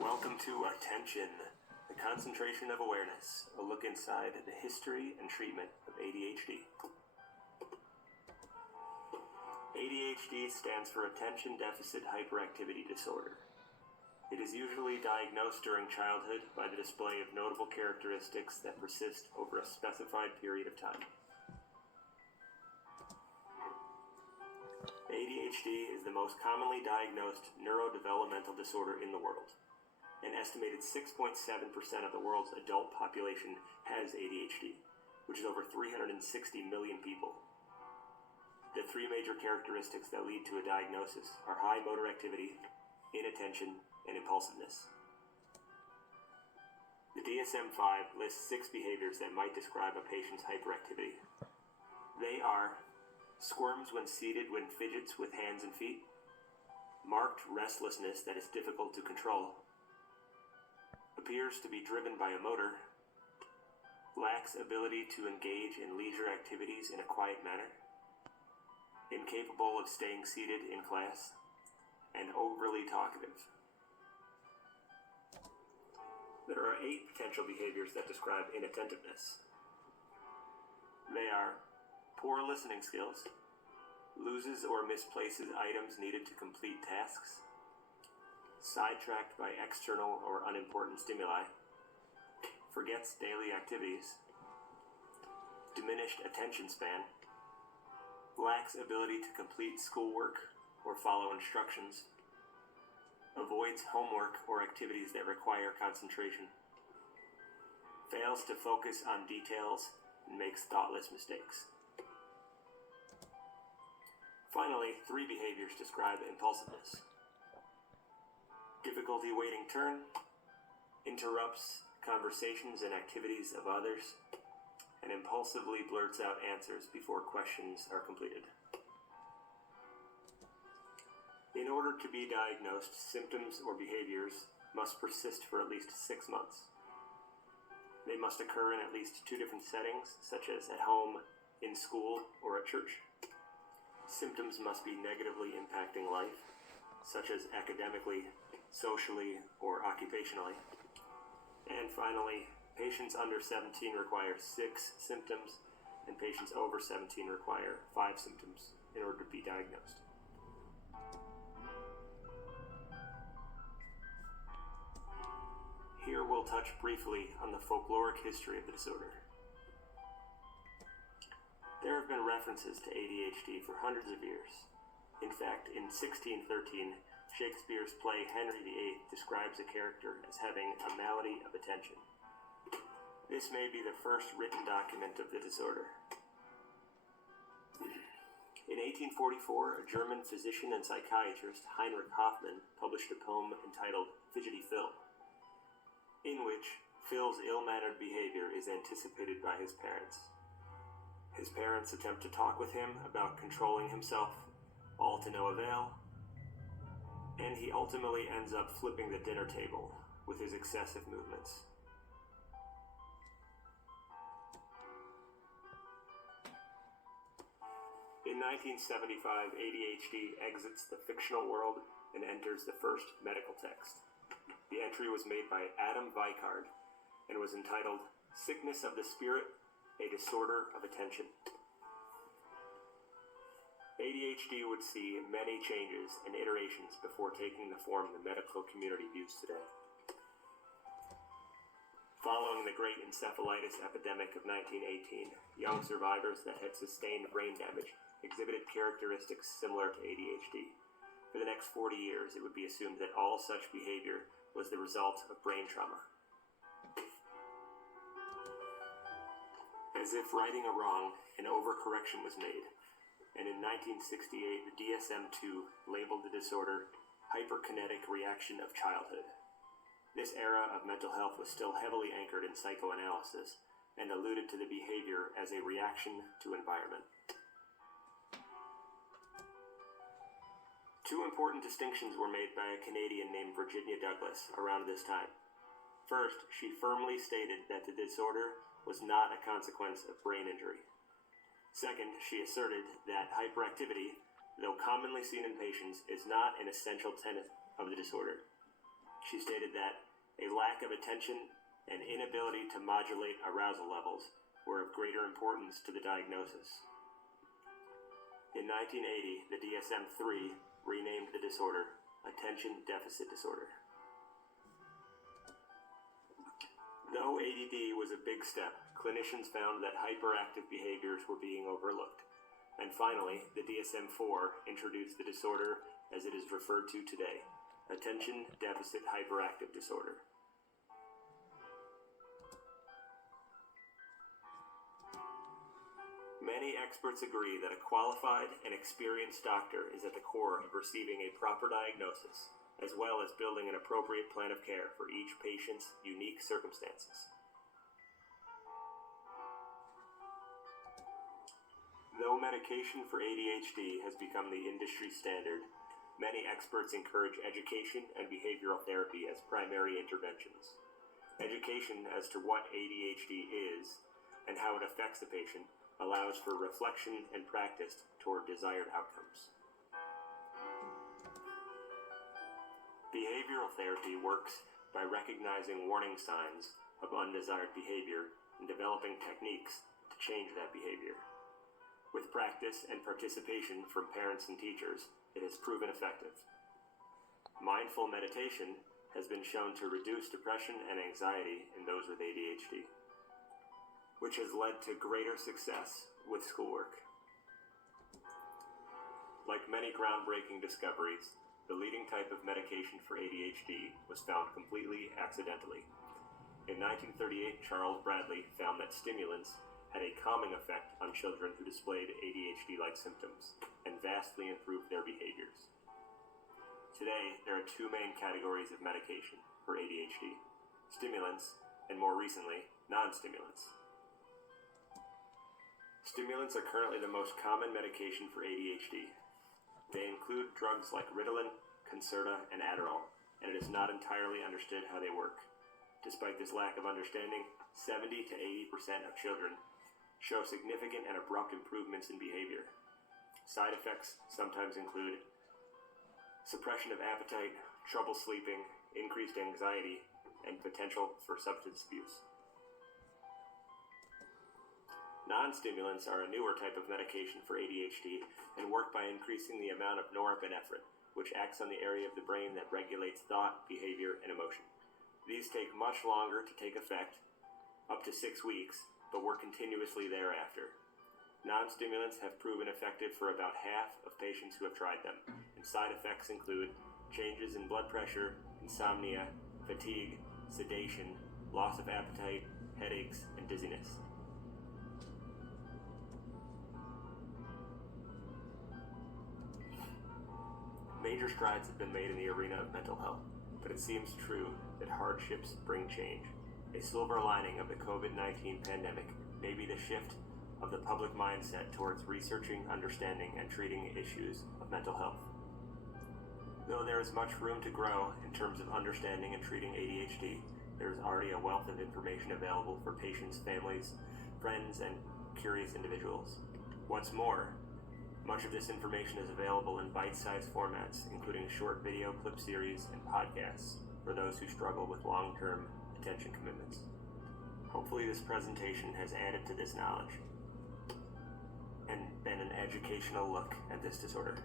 Welcome to Attention, the concentration of awareness, a look inside the history and treatment of ADHD. ADHD stands for Attention Deficit Hyperactivity Disorder. It is usually diagnosed during childhood by the display of notable characteristics that persist over a specified period of time. ADHD is the most commonly diagnosed neurodevelopmental disorder in the world. An estimated 6.7% of the world's adult population has ADHD, which is over 360 million people. The three major characteristics that lead to a diagnosis are high motor activity, inattention, and impulsiveness. The DSM-5 lists 6 behaviors that might describe a patient's hyperactivity. They are squirms when seated when fidgets with hands and feet, marked restlessness that is difficult to control, appears to be driven by a motor, lacks ability to engage in leisure activities in a quiet manner, incapable of staying seated in class, and overly talkative. There are 8 potential behaviors that describe inattentiveness. They are poor listening skills, loses or misplaces items needed to complete tasks, sidetracked by external or unimportant stimuli, forgets daily activities, diminished attention span, lacks ability to complete schoolwork or follow instructions, avoids homework or activities that require concentration, fails to focus on details, and makes thoughtless mistakes. Finally, 3 behaviors describe impulsiveness. Difficulty waiting turn, interrupts conversations and activities of others, and impulsively blurts out answers before questions are completed. In order to be diagnosed, symptoms or behaviors must persist for at least 6 months. They must occur in at least 2 different settings, such as at home, in school, or at church. Symptoms must be negatively impacting life, such as academically, socially, or occupationally. And finally, patients under 17 require 6 symptoms, and patients over 17 require 5 symptoms in order to be diagnosed. Here we'll touch briefly on the folkloric history of the disorder. There have been references to ADHD for hundreds of years. In fact, in 1613, Shakespeare's play Henry VIII describes a character as having a malady of attention. This may be the first written document of the disorder. In 1844, a German physician and psychiatrist, Heinrich Hoffmann, published a poem entitled Fidgety Phil, in which Phil's ill-mannered behavior is anticipated by his parents. His parents attempt to talk with him about controlling himself, all to no avail, and he ultimately ends up flipping the dinner table with his excessive movements. In 1975, ADHD exits the fictional world and enters the first medical text. The entry was made by Adam Vicard and was entitled Sickness of the Spirit, a Disorder of Attention. ADHD would see many changes and iterations before taking the form the medical community views today. Following the Great Encephalitis epidemic of 1918, young survivors that had sustained brain damage exhibited characteristics similar to ADHD. For the next 40 years, it would be assumed that all such behavior was the result of brain trauma. As if righting a wrong, an overcorrection was made, and in 1968 the DSM-2 labeled the disorder hyperkinetic reaction of childhood. This era of mental health was still heavily anchored in psychoanalysis and alluded to the behavior as a reaction to environment. 2 important distinctions were made by a Canadian named Virginia Douglas around this time. First, she firmly stated that the disorder was not a consequence of brain injury. Second, she asserted that hyperactivity, though commonly seen in patients, is not an essential tenet of the disorder. She stated that a lack of attention and inability to modulate arousal levels were of greater importance to the diagnosis. In 1980, the DSM-3 renamed the disorder Attention Deficit Disorder. Though ADD was a big step, clinicians found that hyperactive behaviors were being overlooked. And finally, the DSM-4 introduced the disorder as it is referred to today, Attention Deficit Hyperactive Disorder. Many experts agree that a qualified and experienced doctor is at the core of receiving a proper diagnosis, as well as building an appropriate plan of care for each patient's unique circumstances. Though medication for ADHD has become the industry standard, many experts encourage education and behavioral therapy as primary interventions. Education as to what ADHD is and how it affects the patient allows for reflection and practice toward desired outcomes. Behavioral therapy works by recognizing warning signs of undesired behavior and developing techniques to change that behavior. With practice and participation from parents and teachers, it has proven effective. Mindful meditation has been shown to reduce depression and anxiety in those with ADHD, which has led to greater success with schoolwork. Like many groundbreaking discoveries, the leading type of medication for ADHD was found completely accidentally. In 1938, Charles Bradley found that stimulants had a calming effect on children who displayed ADHD-like symptoms and vastly improved their behaviors. Today, there are two main categories of medication for ADHD: stimulants, and more recently, non-stimulants. Stimulants are currently the most common medication for ADHD. They include drugs like Ritalin, Concerta, and Adderall, and it is not entirely understood how they work. Despite this lack of understanding, 70 to 80% of children show significant and abrupt improvements in behavior. Side effects sometimes include suppression of appetite, trouble sleeping, increased anxiety, and potential for substance abuse. Non-stimulants are a newer type of medication for ADHD and work by increasing the amount of norepinephrine, which acts on the area of the brain that regulates thought, behavior, and emotion. These take much longer to take effect, up to 6 weeks, but work continuously thereafter. Non-stimulants have proven effective for about half of patients who have tried them, and side effects include changes in blood pressure, insomnia, fatigue, sedation, loss of appetite, headaches, and dizziness. Major strides have been made in the arena of mental health, but it seems true that hardships bring change. A silver lining of the COVID-19 pandemic may be the shift of the public mindset towards researching, understanding, and treating issues of mental health. Though there is much room to grow in terms of understanding and treating ADHD, there is already a wealth of information available for patients, families, friends, and curious individuals. What's more, much of this information is available in bite-sized formats, including short video clip series and podcasts for those who struggle with long-term attention commitments. Hopefully this presentation has added to this knowledge and been an educational look at this disorder.